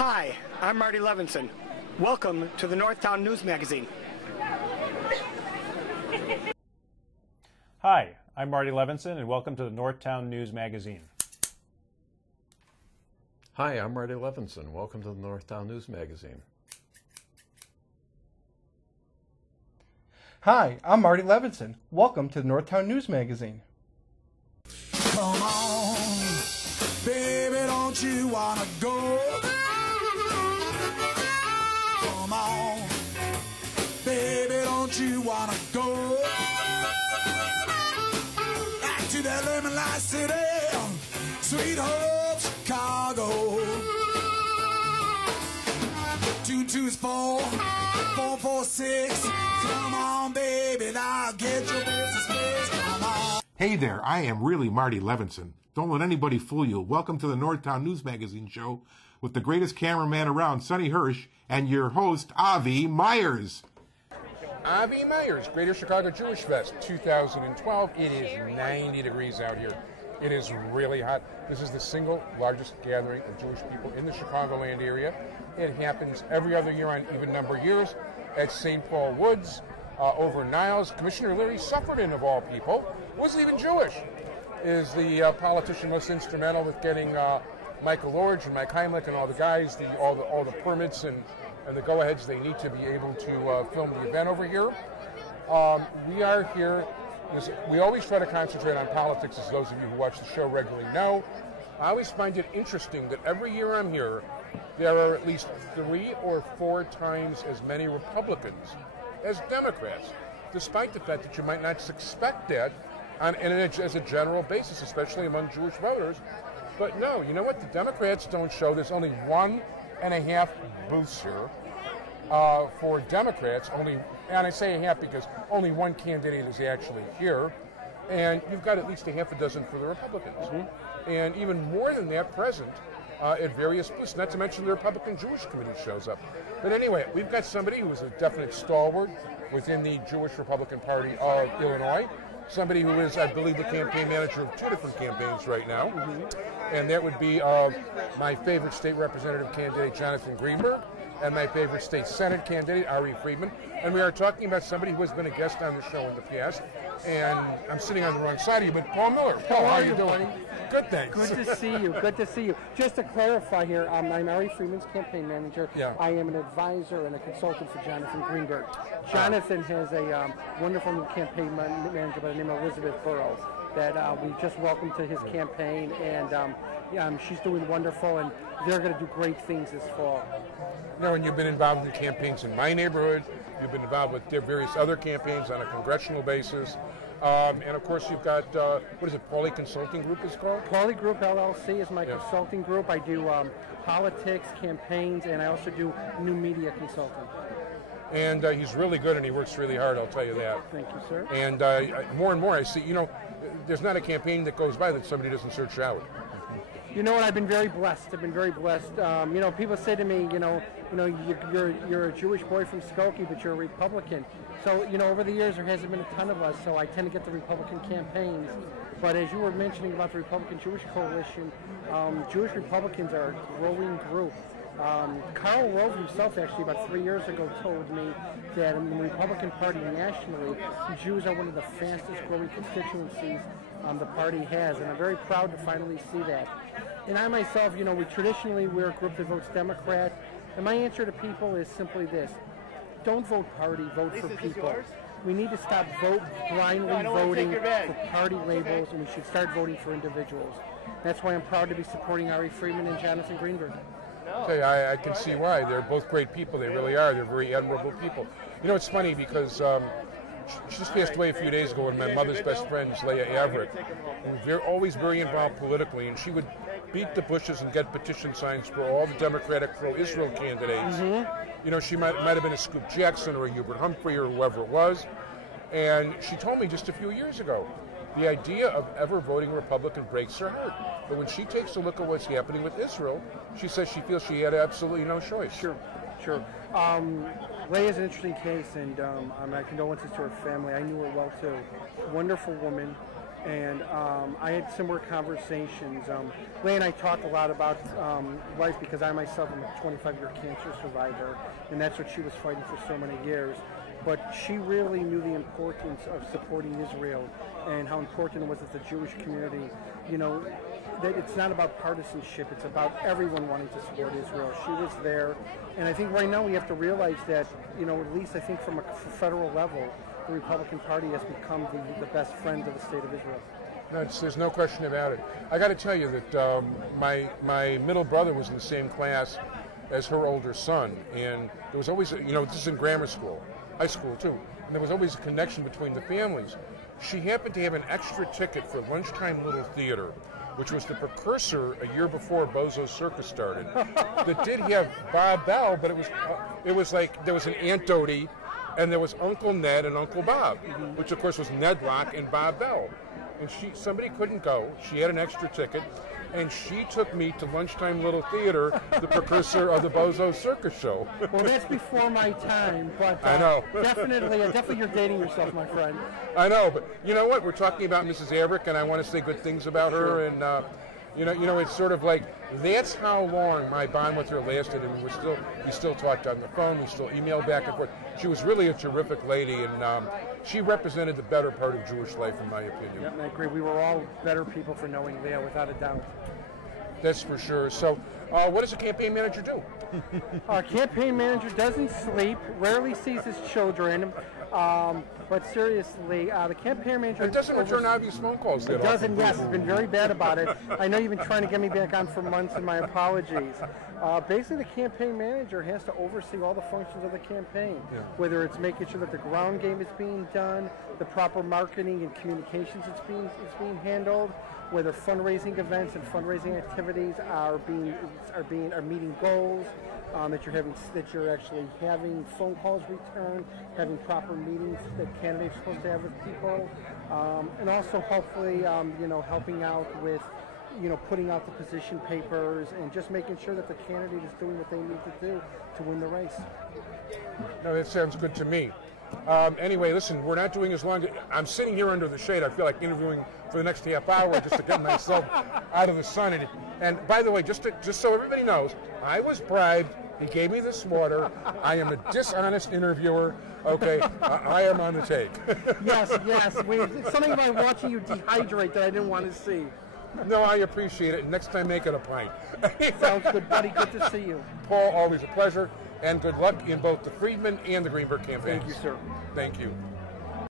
Hi, I'm Marty Levinson. Welcome to the Northtown News Magazine. Hi, I'm Marty Levinson, and welcome to the Northtown News Magazine. Hi, I'm Marty Levinson. Welcome to the Northtown News Magazine. Hi, I'm Marty Levinson. Welcome to the Northtown News Magazine. Come on, baby, don't you wanna go? Come on, baby, don't you wanna go? Back to that lemon light city, sweet home Chicago. 224 446. Come on, baby, I'll get your business fixed. Come on. Hey there, I am really Marty Levinson. Don't let anybody fool you. Welcome to the Northtown News Magazine show with the greatest cameraman around, Sonny Hirsch, and your host, Avi Myers. Avi Myers, Greater Chicago Jewish Fest 2012. It is 90 degrees out here. It is really hot. This is the single largest gathering of Jewish people in the Chicagoland area. It happens every other year on even number of years at St. Paul Woods over Niles. Commissioner Larry Sufferton, of all people, wasn't even Jewish, is the politician most instrumental with getting Michael Lorge and Mike Heimlich and all the guys, all the permits and the go-aheads they need to be able to film the event over here. We are here. We always try to concentrate on politics, as those of you who watch the show regularly know. I always find it interesting that every year I'm here, there are at least 3 or 4 times as many Republicans as Democrats, despite the fact that you might not expect that as a general basis, especially among Jewish voters. But no, you know what? The Democrats don't show. There's only 1.5 booths here for Democrats. And I say a half because only one candidate is actually here. And you've got at least a half a dozen for the Republicans. Mm-hmm. And even more than that present at various booths, not to mention the Republican Jewish Committee shows up. But anyway, we've got somebody who is a definite stalwart within the Jewish Republican Party of Illinois. Somebody who is, I believe, the campaign manager of 2 different campaigns right now. Mm-hmm. And that would be my favorite state representative candidate, Jonathan Greenberg, and my favorite state Senate candidate, Ari Friedman. And we are talking about somebody who has been a guest on the show in the past. And I'm sitting on the wrong side of you, but Paul Miller. Paul, how are you doing? Good, thanks. Good to see you. Good to see you. Just to clarify here, I'm Ari Friedman's campaign manager. Yeah. I am an advisor and a consultant for Jonathan Greenberg. Jonathan has a wonderful new campaign manager by the name of Elizabeth Burrows that we just welcomed to his campaign, and she's doing wonderful, and they're going to do great things this fall. No, and you've been involved in campaigns in my neighborhood. You've been involved with various other campaigns on a congressional basis. And of course, you've got, what is it, Pauly Consulting Group is called? Pauly Group LLC is my consulting group. I do politics, campaigns, and I also do new media consulting. And he's really good, and he works really hard, I'll tell you that. Thank you, sir. And more and more I see, there's not a campaign that goes by that somebody doesn't search out. You know what? I've been very blessed. People say to me, you're a Jewish boy from Skokie, but you're a Republican. So, over the years there hasn't been a ton of us, so I tend to get the Republican campaigns. But as you were mentioning about the Republican Jewish Coalition, Jewish Republicans are a growing group. Karl Rove himself, actually, about 3 years ago, told me that in the Republican Party nationally, Jews are one of the fastest growing constituencies the party has, and I'm very proud to finally see that. And I myself, we're a group that votes Democrat, and my answer to people is simply this: don't vote party, vote for people. We need to stop blindly voting for party labels, and we should start voting for individuals. That's why I'm proud to be supporting Ari Friedman and Jonathan Greenberg. Okay, I can see why. They're both great people. They really are. They're very admirable people. It's funny because she just passed away a few days ago, and my mother's best friend is Leah Averitt, who was always very involved politically, and she would beat the bushes and get petition signs for all the Democratic pro-Israel candidates. Mm-hmm. She might have been a Scoop Jackson or a Hubert Humphrey or whoever it was, and she told me just a few years ago, the idea of ever voting Republican breaks her heart. But when she takes a look at what's happening with Israel, she says she feels she had absolutely no choice. Sure. Leah is an interesting case, and my condolences to her family. I knew her well, too. Wonderful woman, And I had similar conversations. Leigh and I talked a lot about life because I myself am a 25-year cancer survivor, and that's what she was fighting for so many years. But she really knew the importance of supporting Israel and how important it was as the Jewish community, you know, that it's not about partisanship, it's about everyone wanting to support Israel. She was there, and I think right now we have to realize that, you know, at least I think from a federal level, the Republican Party has become the best friend of the state of Israel. No, there's no question about it. I got to tell you that my middle brother was in the same class as her older son, and there was always, you know, this is in grammar school, high school too, and there was always a connection between the families. She happened to have an extra ticket for Lunchtime Little Theater, which was the precursor a year before Bozo's Circus started, that did have Bob Bell, but it was like there was an Aunt Dodie, and there was Uncle Ned and Uncle Bob, which of course was Ned Locke and Bob Bell. And somebody couldn't go. She had an extra ticket, and she took me to Lunchtime Little Theater, the precursor of the Bozo Circus show. Well, that's before my time, but I know. definitely you're dating yourself, my friend. I know, but you know what? We're talking about Mrs. Averick, and I want to say good things about her, and you know, it's sort of like that's how long my bond with her lasted, and we still talked on the phone, we still emailed back and forth. She was really a terrific lady, and she represented the better part of Jewish life, in my opinion. Yep, I agree. We were all better people for knowing Leah, without a doubt. That's for sure. So, what does a campaign manager do? Our campaign manager doesn't sleep, rarely sees his children, but seriously, the campaign manager... It doesn't return obvious phone calls. It doesn't, yes. It's been very bad about it. I know you've been trying to get me back on for months, and my apologies. Basically, the campaign manager has to oversee all the functions of the campaign, whether it's making sure that the ground game is being done, the proper marketing and communications is being handled, whether fundraising events and fundraising activities are meeting goals, that you're actually having phone calls returned, having proper meetings that candidates are supposed to have with people, and also hopefully helping out with putting out the position papers and just making sure that the candidate is doing what they need to do to win the race. No, that sounds good to me. Anyway, listen, we're not doing as long. I'm sitting here under the shade. I feel like interviewing for the next half hour just to get myself out of the sun. And by the way, just so everybody knows, I was bribed. He gave me this water. I am a dishonest interviewer. Okay, I am on the take. Yes. It's something about watching you dehydrate that I didn't want to see. No, I appreciate it. Next time, make it a pint. Sounds good, buddy. Good to see you. Paul, always a pleasure. And good luck in both the Friedman and the Greenberg campaigns. Thank you, sir. Thank you.